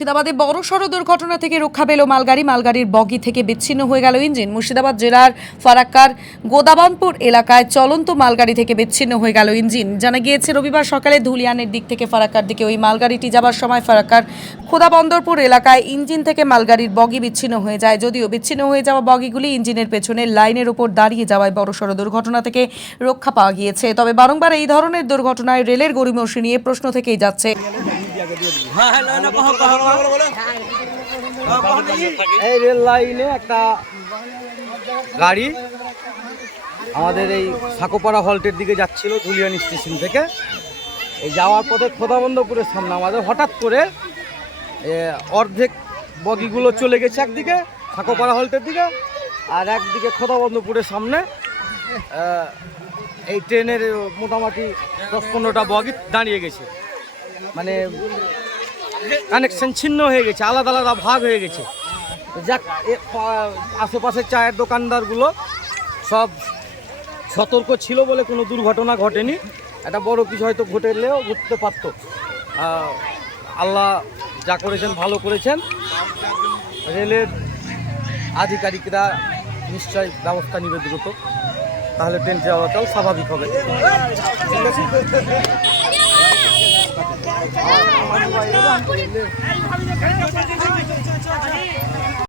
মুর্শিদাবাদে বড়সড় দুর্ঘটনা থেকে রক্ষা পেল মালগাড়ির বগি থেকে বিচ্ছিন্ন হয়ে গেল ইঞ্জিন। মুর্শিদাবাদ জেলার ফারাক্কার গোদাবানপুর এলাকায় চলন্ত মালগাড়ি থেকে বিচ্ছিন্ন হয়ে গেল ইঞ্জিন। জানা গিয়েছে রবিবার সকালে ধুলিয়ানের দিক থেকে ফারাক্কার দিকে ওই মালগাড়িটি যাবার সময় ফারাক্কার খোদাবন্দরপুর এলাকায় ইঞ্জিন থেকে মালগাড়ির বগি বিচ্ছিন্ন হয়ে যায়। যদিও বিচ্ছিন্ন হয়ে যাওয়া বগিগুলি ইঞ্জিনের পেছনে লাইনের ওপর দাঁড়িয়ে যাওয়ায় বড়সড় দুর্ঘটনা থেকে রক্ষা পাওয়া গিয়েছে। তবে বারংবার এই ধরনের দুর্ঘটনায় রেলের গড়িমসি নিয়ে প্রশ্ন থেকেই যাচ্ছে। এই রেল লাইনে একটা গাড়ি আমাদের এই সাকোপাড়া হল্টের দিকে যাচ্ছিল ধুলিয়ান স্টেশন থেকে। এই যাওয়ার পথে খোদাবন্দপুরের সামনে আমাদের হঠাৎ করে অর্ধেক বগিগুলো চলে গেছে একদিকে সাকোপাড়া হল্টের দিকে, আর একদিকে খোদাবন্দপুরের সামনে এই ট্রেনের মোটামুটি 10-15টা বগি দাঁড়িয়ে গেছে, মানে কানেকশন ছিন্ন হয়ে গেছে, আলাদা আলাদা ভাগ হয়ে গেছে। যাক, আশেপাশের চায়ের দোকানদারগুলো সব সতর্ক ছিল বলে কোনো দুর্ঘটনা ঘটেনি। একটা বড় কিছু হয়তো ঘটলেও ঘটতে পারত। আল্লাহ যা করেছেন ভালো করেছেন। রেলের আধিকারিকরা নিশ্চয় ব্যবস্থা নিবে দ্রুত, তাহলে ট্রেন চলাচল স্বাভাবিক হবে।